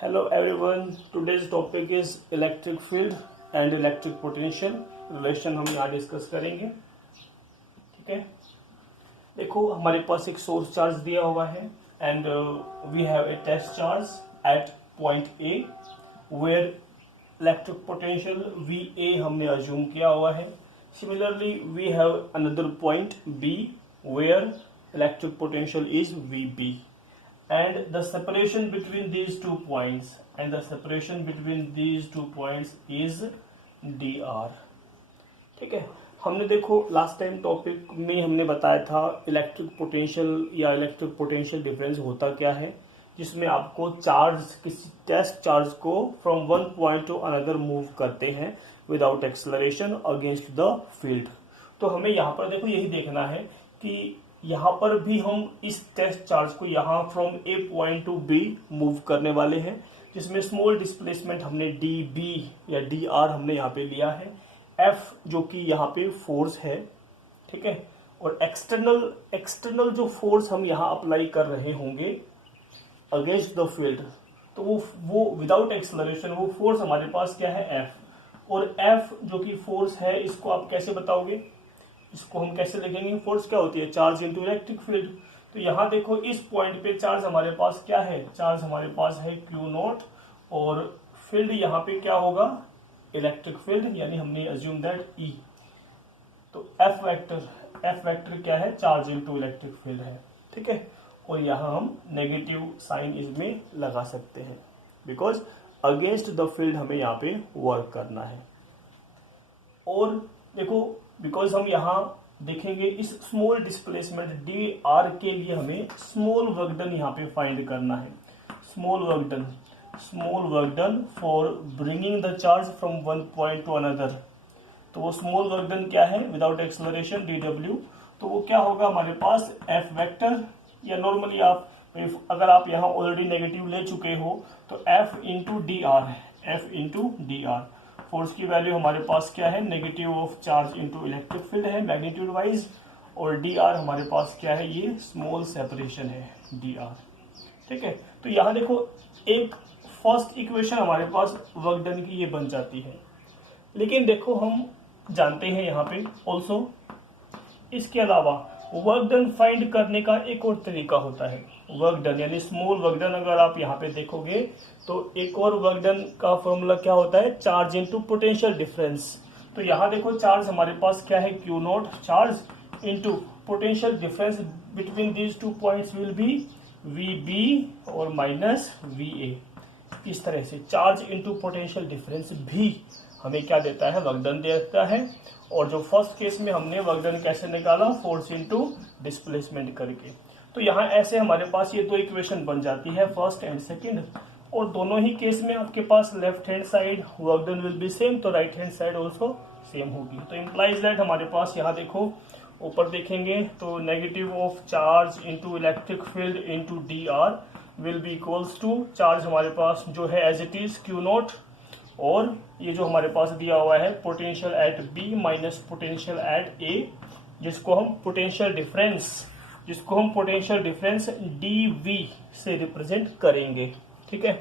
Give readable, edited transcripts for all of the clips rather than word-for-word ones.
Hello everyone, today's topic is electric field and electric potential relation हम यहाँ discuss करेंगे। ठीक है, देखो हमारे पास एक सोर्स चार्ज दिया हुआ है and we have a test charge at point A where electric potential VA हमने अज्यूम किया हुआ है। Similarly we have another point B where electric potential is VB and the separation between these 2 points is dr। ठीक है, हमने देखो last time topic में हमने बताया था इलेक्ट्रिक पोटेंशियल या इलेक्ट्रिक पोटेंशियल डिफरेंस होता क्या है, जिसमें आपको चार्ज किसी टेस्ट चार्ज को from one point two another move करते हैं without acceleration against the field. तो हमें यहाँ पर देखो यही देखना है कि यहाँ पर भी हम इस टेस्ट चार्ज को यहाँ from A point to B move करने वाले हैं, जिसमें स्मॉल डिस्प्लेसमेंट हमने dB या dr हमने यहाँ पे लिया है, F जो कि यहाँ पे फोर्स है। ठीक है, और एक्सटर्नल जो फोर्स हम यहाँ अप्लाई कर रहे होंगे अगेंस्ट द फील्ड, तो वो विदाउट एक्सेलरेशन वो फोर्स हमारे पास क्या है F, और F जो कि फोर्स है इसको आप कैसे बताओगे, इसको हम कैसे लिखेंगे, फोर्स क्या होती है चार्ज इनटू इलेक्ट्रिक फील्ड। तो यहाँ देखो इस पॉइंट पे चार्ज हमारे पास क्या है, चार्ज हमारे पास है Q0 और फील्ड यहाँ पे क्या होगा इलेक्ट्रिक फील्ड, यानी हमने अज्यूम दैट E। तो F वेक्टर क्या है चार्ज इनटू इलेक्ट्रिक फील्ड है। ठीक है, और यहाँ हम नेगेटिव साइन इसमें लगा सकते हैं बिकॉज अगेंस्ट द फील्ड हमें यहाँ पे वर्क करना है। और देखो बिकॉज हम यहाँ देखेंगे इस स्मॉल डिस्प्लेसमेंट dr के लिए हमें स्मॉल वर्क डन यहाँ पे फाइंड करना है। Small work done for bringing the charge from one point two another. तो वो स्मॉल वर्क डन क्या है विदाउट एक्सेलरेशन dW। तो वो क्या होगा हमारे पास F वेक्टर, या नॉर्मली आप अगर आप यहाँ ऑलरेडी नेगेटिव ले चुके हो तो F इंटू dr। फोर्स की वैल्यू हमारे पास क्या है negative of charge into electric field है मैग्नीट्यूड वाइज, और dr हमारे पास क्या है ये स्मॉल सेपरेशन है dr। ठीक है, तो यहाँ देखो एक फर्स्ट इक्वेशन हमारे पास वर्क डन की ये बन जाती है। लेकिन देखो हम जानते हैं यहाँ पे ऑल्सो इसके अलावा वर्क डन फाइंड करने का एक और तरीका होता है। वर्क डन यानी स्मॉल वर्क डन अगर आप यहाँ पे देखोगे तो एक और वर्क डन का फॉर्मूला क्या होता है चार्ज इनटू पोटेंशियल डिफरेंस। तो यहाँ देखो चार्ज हमारे पास क्या है Q0, charge into potential difference between these 2 points will be VB और माइनस VA। इस तरह से चार्ज इनटू पोटेंशियल डिफरेंस भी हमें क्या देता है वर्क डन देता है। और जो फर्स्ट केस में हमने वर्क डन कैसे निकाला फोर्स इनटू डिस्प्लेसमेंट करके। तो यहाँ ऐसे हमारे पास ये दो इक्वेशन बन जाती है फर्स्ट एंड सेकंड, और दोनों ही केस में आपके पास left hand side work done will be same, तो right hand side also same होगी। तो इम्प्लाइज दैट हमारे पास यहाँ देखो ऊपर देखेंगे तो negative of charge into electric field into dr will be equals to charge हमारे पास जो है एज इट इज Q0, और ये जो हमारे पास दिया हुआ है potential at B minus potential at A, जिसको हम पोटेंशियल डिफरेंस dV से रिप्रेजेंट करेंगे। ठीक है,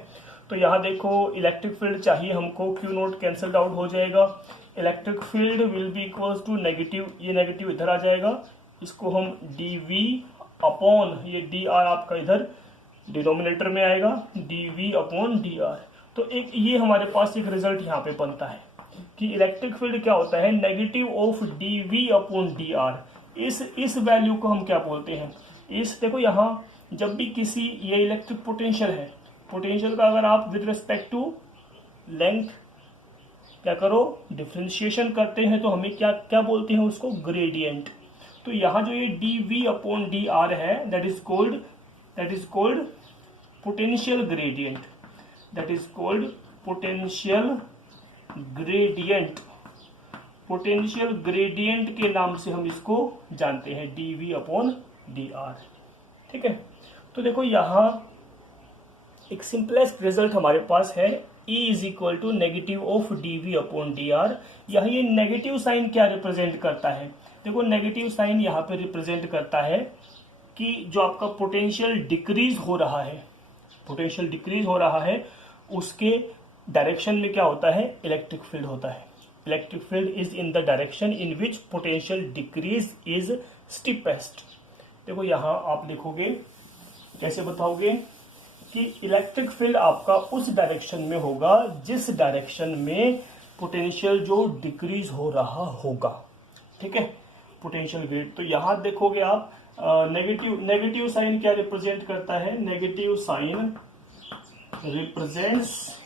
तो यहाँ देखो इलेक्ट्रिक फील्ड चाहिए हमको, Q0 कैंसल्ड आउट हो जाएगा, electric field will be equals to negative, ये नेगेटिव इधर आ जाएगा, इसको हम dV अपॉन ये dr आपका इधर डिनोमिनेटर में आएगा dV अपॉन dr। तो एक ये हमारे पास एक रिजल्ट यहाँ पे बनता है कि इलेक्ट्रिक फील्ड क्या होता है negative of dV upon dr। इस वैल्यू को हम क्या बोलते हैं, इस देखो यहाँ जब भी किसी ये इलेक्ट्रिक पोटेंशियल है, पोटेंशियल का अगर आप विद रिस्पेक्ट टू लेंथ क्या करो डिफरेंशिएशन करते हैं तो हमें क्या क्या बोलते हैं उसको ग्रेडियंट। तो यहाँ जो ये dV अपॉन dr है that is called potential gradient, potential gradient के नाम से हम इसको जानते हैं dV अपॉन dr। ठीक है, तो देखो यहाँ एक सिंपलेस्ट रिजल्ट हमारे पास है E is equal to negative of dV upon dr। यहाँ ये नेगेटिव साइन क्या रिप्रेजेंट करता है, देखो नेगेटिव साइन यहाँ पे रिप्रेजेंट करता है कि जो आपका पोटेंशियल डिक्रीज हो रहा है उसके डायरेक्शन में क्या होता है, इलेक्ट्रिक फील्ड होता है। Electric field is in the direction in which potential decrease is steepest. देखो यहां आप लिखोगे, कैसे बताओगे कि इलेक्ट्रिक फील्ड आपका उस डायरेक्शन में होगा जिस डायरेक्शन में पोटेंशियल जो डिक्रीज हो रहा होगा। ठीक है, पोटेंशियल वेट। तो यहां देखोगे आप नेगेटिव साइन क्या रिप्रेजेंट करता है, negative sign represents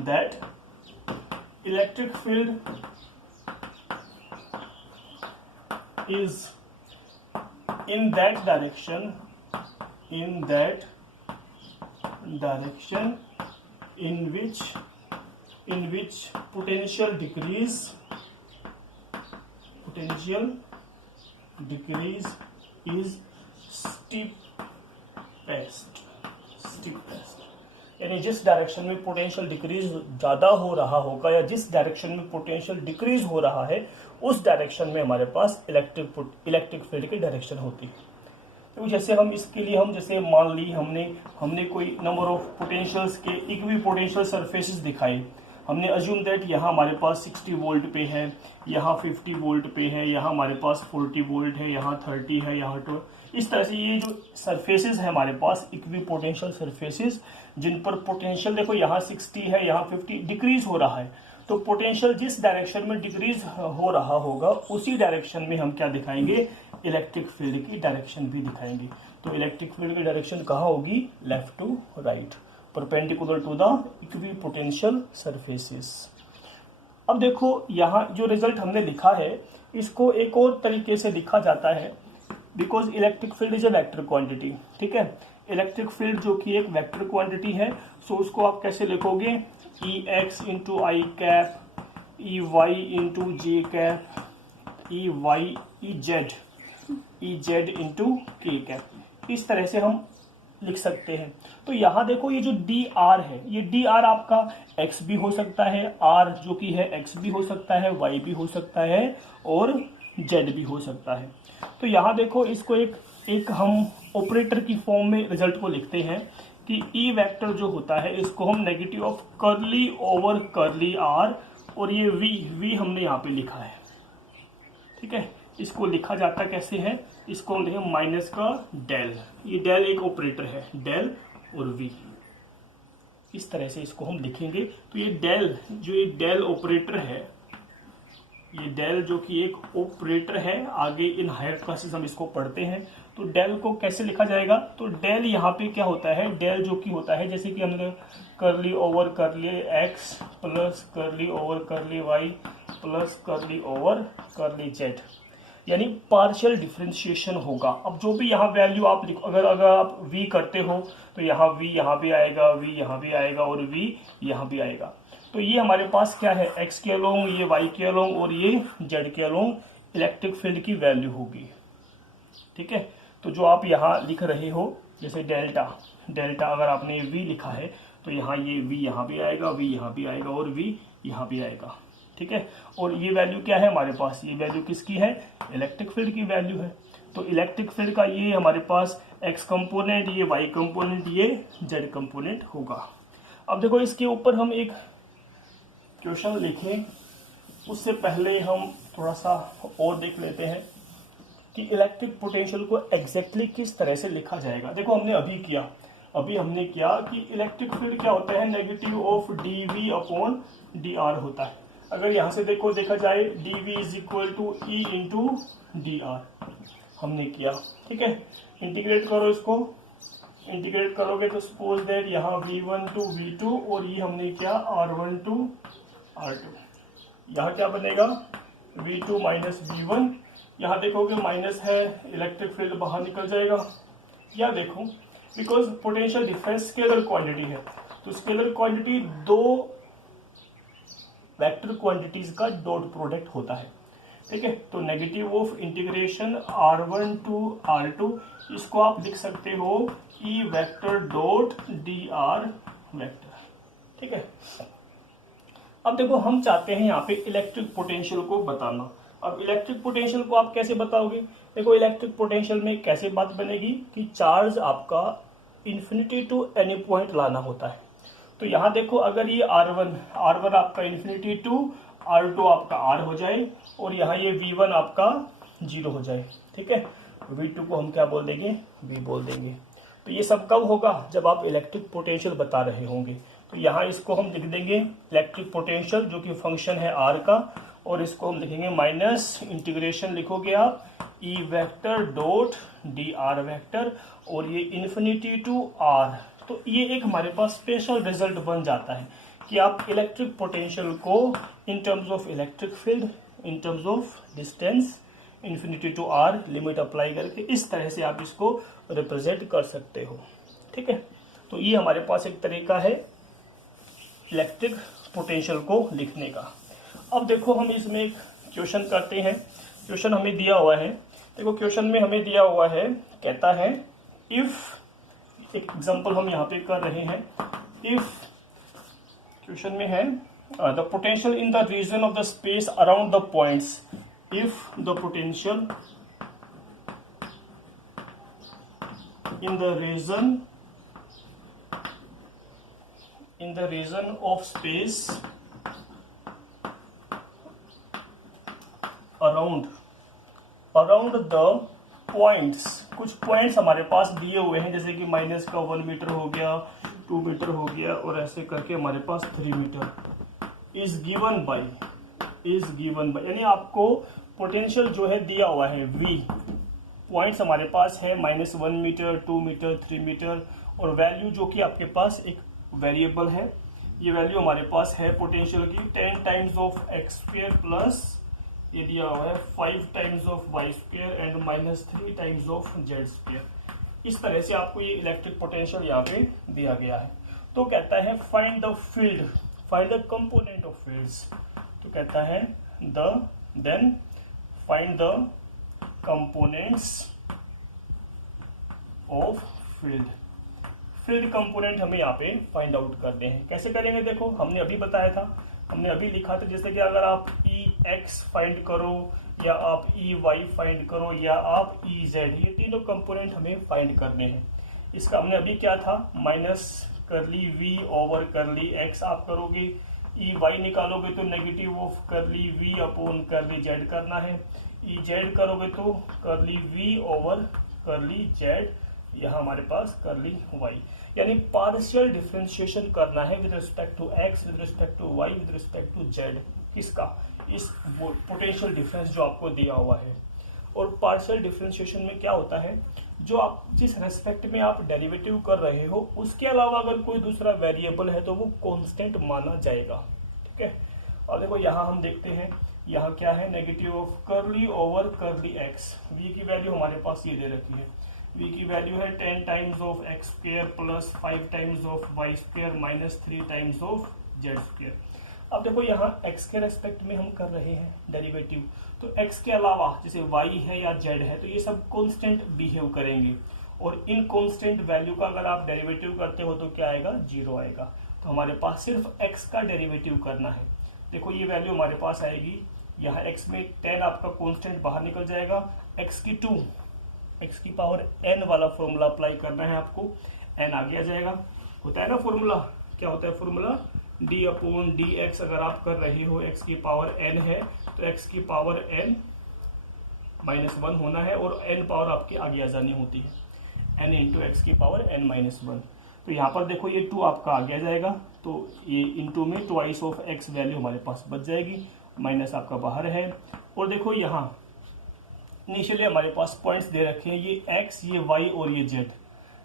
that electric field is in that direction in which potential decrease is steepest। यानी जिस डायरेक्शन में पोटेंशियल डिक्रीज ज्यादा हो रहा होगा या जिस डायरेक्शन में पोटेंशियल डिक्रीज हो रहा है उस डायरेक्शन में हमारे पास इलेक्ट्रिक फील्ड की डायरेक्शन होती है। तो जैसे हम इसके लिए जैसे मान ली हमने कोई नंबर ऑफ पोटेंशियल्स के इक्वी पोटेंशियल सरफेसेस दिखाए। हमने अज्यूम दैट यहाँ हमारे पास 60 वोल्ट पे है, यहाँ 50 वोल्ट पे है, यहाँ हमारे पास 40 वोल्ट है, यहाँ 30 है, यहाँ 2। इस तरह से ये जो सरफेसेस है हमारे पास इक्वी पोटेंशियल सरफेसेस, जिन पर पोटेंशियल देखो यहाँ 60 है, यहाँ 50 डिक्रीज हो रहा है। तो पोटेंशियल जिस डायरेक्शन में डिक्रीज हो रहा होगा उसी डायरेक्शन में हम क्या दिखाएंगे, इलेक्ट्रिक फील्ड की डायरेक्शन भी दिखाएंगे। तो इलेक्ट्रिक फील्ड की डायरेक्शन कहाँ होगी, left to right, perpendicular to the equipotential surfaces. अब देखो यहाँ जो रिजल्ट हमने लिखा है इसको एक और तरीके से लिखा जाता है, because electric field is a vector quantity. ठीक है, इलेक्ट्रिक फील्ड जो कि एक वेक्टर क्वांटिटी है, सो उसको आप कैसे लिखोगे, e x into i cap, e y into j cap, e y e z into k cap. इस तरह से हम लिख सकते हैं। तो यहाँ देखो ये जो डी आर है, ये डी आर आपका एक्स भी हो सकता है, आर जो कि है एक्स भी हो सकता है, वाई भी हो सकता है और जेड भी हो सकता है। तो यहाँ देखो इसको एक हम ऑपरेटर की फॉर्म में रिजल्ट को लिखते हैं कि ई वेक्टर जो होता है इसको हम negative of curly over curly R, और ये वी हमने यहाँ पे लिखा है। ठीक है, इसको लिखा जाता कैसे है, इसको हम देखें माइनस का डेल, ये डेल एक ऑपरेटर है, डेल और वी, इस तरह से इसको हम लिखेंगे। तो ये डेल जो ये डेल ऑपरेटर है, ये डेल जो कि एक ऑपरेटर है, आगे इन हायर क्लासेस हम इसको पढ़ते हैं। तो डेल को कैसे लिखा जाएगा, तो डेल यहाँ पे क्या होता है, डेल जो कि होता है जैसे कि हमने curly over curly X plus curly over curly Y plus curly over curly Z, यानी पार्शियल डिफरेंशिएशन होगा। अब जो भी यहाँ वैल्यू आप लिखो, अगर आप v करते हो तो यहाँ v यहाँ भी आएगा, v यहाँ भी आएगा और v यहाँ भी आएगा। तो ये हमारे पास क्या है, x के अलोंग, ये y के अलोंग और ये z के अलोंग इलेक्ट्रिक फील्ड की वैल्यू होगी। ठीक है, तो जो आप यहाँ लिख रहे हो जैसे डेल्टा अगर आपने v लिखा है तो यहाँ ये v यहाँ भी आएगा, v यहाँ भी आएगा और v यहाँ भी आएगा। ठीक है, और ये वैल्यू क्या है हमारे पास, ये वैल्यू किसकी है, इलेक्ट्रिक फील्ड की वैल्यू है। तो इलेक्ट्रिक फील्ड का ये हमारे पास x कंपोनेंट, ये y कंपोनेंट, ये z कंपोनेंट होगा। अब देखो इसके ऊपर हम एक क्वेश्चन लिखें, उससे पहले हम थोड़ा सा और देख लेते हैं कि इलेक्ट्रिक पोटेंशियल को एग्जैक्टली किस तरह से लिखा जाएगा। देखो हमने किया कि इलेक्ट्रिक फील्ड क्या होता है, negative of D V upon D R होता है। अगर यहाँ से देखा जाए D V is equal to E into D R हमने किया। ठीक है, इंटीग्रेट करो, इसको इंटीग्रेट करोगे तो सपोज दैट यहाँ v1 टू v2 और ये हमने किया r1 टू r2, यहाँ क्या बनेगा v2 माइनस v1, यहाँ देखोगे माइनस है, इलेक्ट्रिक फील्ड बाहर निकल जाएगा। या देखो because potential difference scalar quantity है, तो स्केलर क्वांटिटी दो वेक्टर क्वांटिटीज का डॉट प्रोडक्ट होता है। ठीक है, तो negative of integration r1 to r2, इसको आप लिख सकते हो E vector dot D R vector. ठीक है, अब देखो हम चाहते हैं यहाँ पे इलेक्ट्रिक पोटेंशियल को बताना। अब इलेक्ट्रिक पोटेंशियल को आप कैसे बताओगे, देखो इलेक्ट्रिक पोटेंशियल में कैसे बात बनेगी कि चार्ज आपका इन्फिनिटी टू एनी पॉइंट लाना होता है। तो यहाँ देखो अगर ये R1 आपका इन्फिनिटी टू R2 आपका R हो जाए और यहाँ ये V1 आपका 0 हो जाए, ठीक है, V2 को हम क्या बोल देंगे, V बोल देंगे। तो ये सब कब होगा, जब आप इलेक्ट्रिक पोटेंशियल बता रहे होंगे। तो यहाँ इसको हम लिख देंगे इलेक्ट्रिक पोटेंशियल जो कि फंक्शन है R का, और इसको हम लिखेंगे माइनस इंटीग्रेशन लिखोगे आप E vector dot dr vector, और ये इन्फिनिटी टू R। तो ये एक हमारे पास स्पेशल रिजल्ट बन जाता है कि आप इलेक्ट्रिक पोटेंशियल को in terms of electric field, in terms of distance infinity to R limit apply करके इस तरह से आप इसको रिप्रेजेंट कर सकते हो, ठीक है। तो ये हमारे पास एक तरीका है इलेक्ट्रिक पोटेंशियल को लिखने का। अब देखो हम इसमें एक क्वेश्चन करते हैं। क्वेश्चन हमें दिया हुआ है, देखो क्वेश्चन में हमें दिया हुआ है, कहता है इफ, एक एग्जांपल हम यहाँ पे कर रहे हैं, इफ क्वेश्चन में है the potential in the region of the space around the points, if the potential in the region of space around the points, कुछ पॉइंट्स हमारे पास दिए हुए हैं, जैसे कि माइनस का 1 मीटर हो गया, 2 मीटर हो गया, और ऐसे करके हमारे पास 3 मीटर इज गिवन बाय, यानी आपको पोटेंशियल जो है दिया हुआ है V, पॉइंट्स हमारे पास है -1 मीटर, 2 मीटर, 3 मीटर, और वैल्यू जो कि आपके पास एक वेरिएबल है, ये वैल्यू हमारे पास है पोटेंशियल की 10 times of X square plus ये दिया हुआ है 5 times of Y square and -3 times of Z square. इस तरह से आपको ये इलेक्ट्रिक पोटेंशियल यहाँ पे दिया गया है। तो कहता है find the field, find the component of fields. तो कहता है then find the components of field. Field component हमें यहाँ पे फाइंड आउट करने हैं। कैसे करेंगे, देखो हमने अभी बताया था, हमने अभी लिखा था, जैसे कि अगर आप EX फाइंड करो या आप EY फाइंड करो या आप EZ, ये तीनों कंपोनेंट हमें फाइंड करने हैं। इसका हमने अभी क्या था, माइनस करली V ओवर करली X आप करोगे, EY निकालोगे तो नेगेटिव ऑफ करली V अपॉन करली Z करना है, EZ करोगे तो करली V ओवर करली Z, यहाँ हमारे पास करली Y, यानी पार्शियल डिफरेंशिएशन करना है with respect to x, with respect to y, with respect to z, किसका, इस पोटेंशियल डिफरेंस जो आपको दिया हुआ है। और पार्शियल डिफरेंशिएशन में क्या होता है, जो आप जिस रेस्पेक्ट में आप डेरिवेटिव कर रहे हो उसके अलावा अगर कोई दूसरा वेरिएबल है तो वो कांस्टेंट माना जाएगा, ठीक है। और देखो यहाँ हम देखते हैं, यहाँ क्या है, नेगेटिव ऑफ करली ओवर करली x, v की वैल्यू हमारे पास ये दे रखी है, v की वैल्यू है 10 times of X square plus 5 times of Y square minus 3 times of Z square. अब देखो यहाँ x के रेस्पेक्ट में हम कर रहे हैं डेरिवेटिव, तो x के अलावा जैसे y है या z है तो ये सब कांस्टेंट बिहेव करेंगे, और इन कांस्टेंट वैल्यू का अगर आप डेरिवेटिव करते हो तो क्या आएगा, 0 आएगा। तो हमारे पास सिर्फ x का डेरिवेटिव करना है। देखो ये वैल्यू हमारे पास आएगी, यहाँ x में 10 आपका कांस्टेंट बाहर निकल जाएगा, x की 2, x की पावर n वाला फॉर्मूला अप्लाई करना है आपको, n आगे आ जाएगा, होता है ना फॉर्मूला, क्या होता है फॉर्मूला, d अपॉन dx। अगर आप कर रहे हो x की पावर n है तो x की पावर n -1 होना है, और n पावर आपकी आगे आ जानी होती है, n इंटू एक्स की पावर n -1। तो यहाँ पर देखो ये 2 आपका आगे आ जाएगा, तो ये इंटू में ट्वाइस ऑफ x वैल्यू हमारे पास बच जाएगी, माइनस आपका बाहर है। और देखो यहाँ इनिशियली हमारे पास पॉइंट्स दे रखे हैं, ये x, ये y और ये z।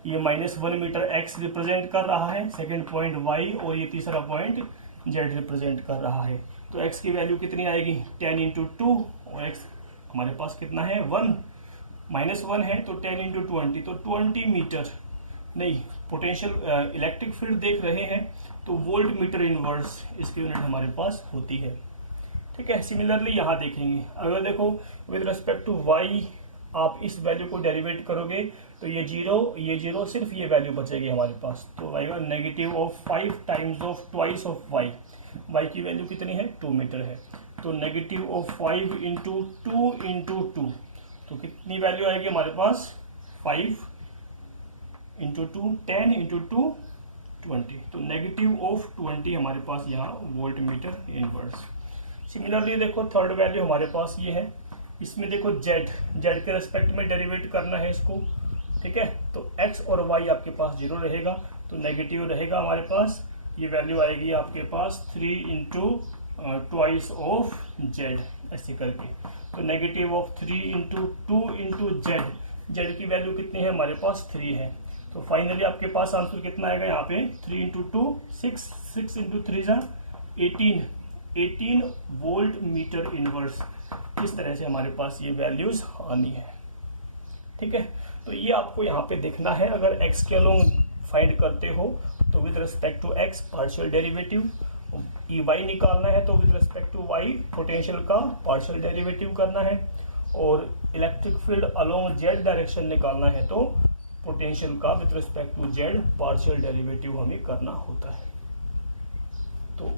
ये -1 मीटर x रिप्रेजेंट कर रहा है, सेकंड पॉइंट y, और ये तीसरा पॉइंट z रिप्रेजेंट कर रहा है। तो x की वैल्यू कितनी आएगी, 10 इंटू 2, और x हमारे पास कितना है, 1, -1 है तो 10 इंटू 20, तो 20 मीटर, नहीं पोटेंशियल इलेक्ट्रिक फील्ड देख रहे हैं तो वोल्ट मीटर इनवर्स इसकी यूनिट हमारे पास होती है, ठीक है। सिमिलरली यहाँ देखेंगे, अगर देखो विद रिस्पेक्ट टू y आप इस वैल्यू को डेरिवेट करोगे तो ये 0, सिर्फ ये वैल्यू बचेगी हमारे पास, तो आएगा negative of 5 times of twice of y की वैल्यू कितनी है, 2 मीटर है, तो नेगेटिव ऑफ 5 इंटू 2 इंटू 2, तो कितनी वैल्यू आएगी हमारे पास, 5 इंटू 2 10 इंटू 2 20, तो नेगेटिव ऑफ 20 हमारे पास यहाँ वोल्ट मीटर इनवर्स। सिमिलरली देखो थर्ड वैल्यू हमारे पास ये है, इसमें देखो जेड के रेस्पेक्ट में डेरिवेट करना है इसको, ठीक है। तो एक्स और वाई आपके पास 0 रहेगा, तो नेगेटिव रहेगा हमारे पास। ये वैल्यू आएगी आपके पास 3 इंटू ट्वाइस ऑफ जेड, ऐसे करके। तो negative of 3 into 2 into Z की वैल्यू कितनी है हमारे पास 3 है। तो फाइनली आपके पास आंसर कितना आएगा यहाँ पे 3 इंटू 2 6 इंटू 3 जा 18 वोल्ट मीटर इनवर्स। इस तरह से हमारे पास ये वैल्यूज आनी है, ठीक है। तो ये आपको यहाँ पे देखना है, अगर x के अलोंग फाइंड करते हो तो with respect to x partial derivative, y निकालना है तो with respect to y potential का पार्शियल डेरिवेटिव करना है, और electric field along z direction निकालना है तो पोटेंशियल का with respect to z partial derivative हमें करना होता है। तो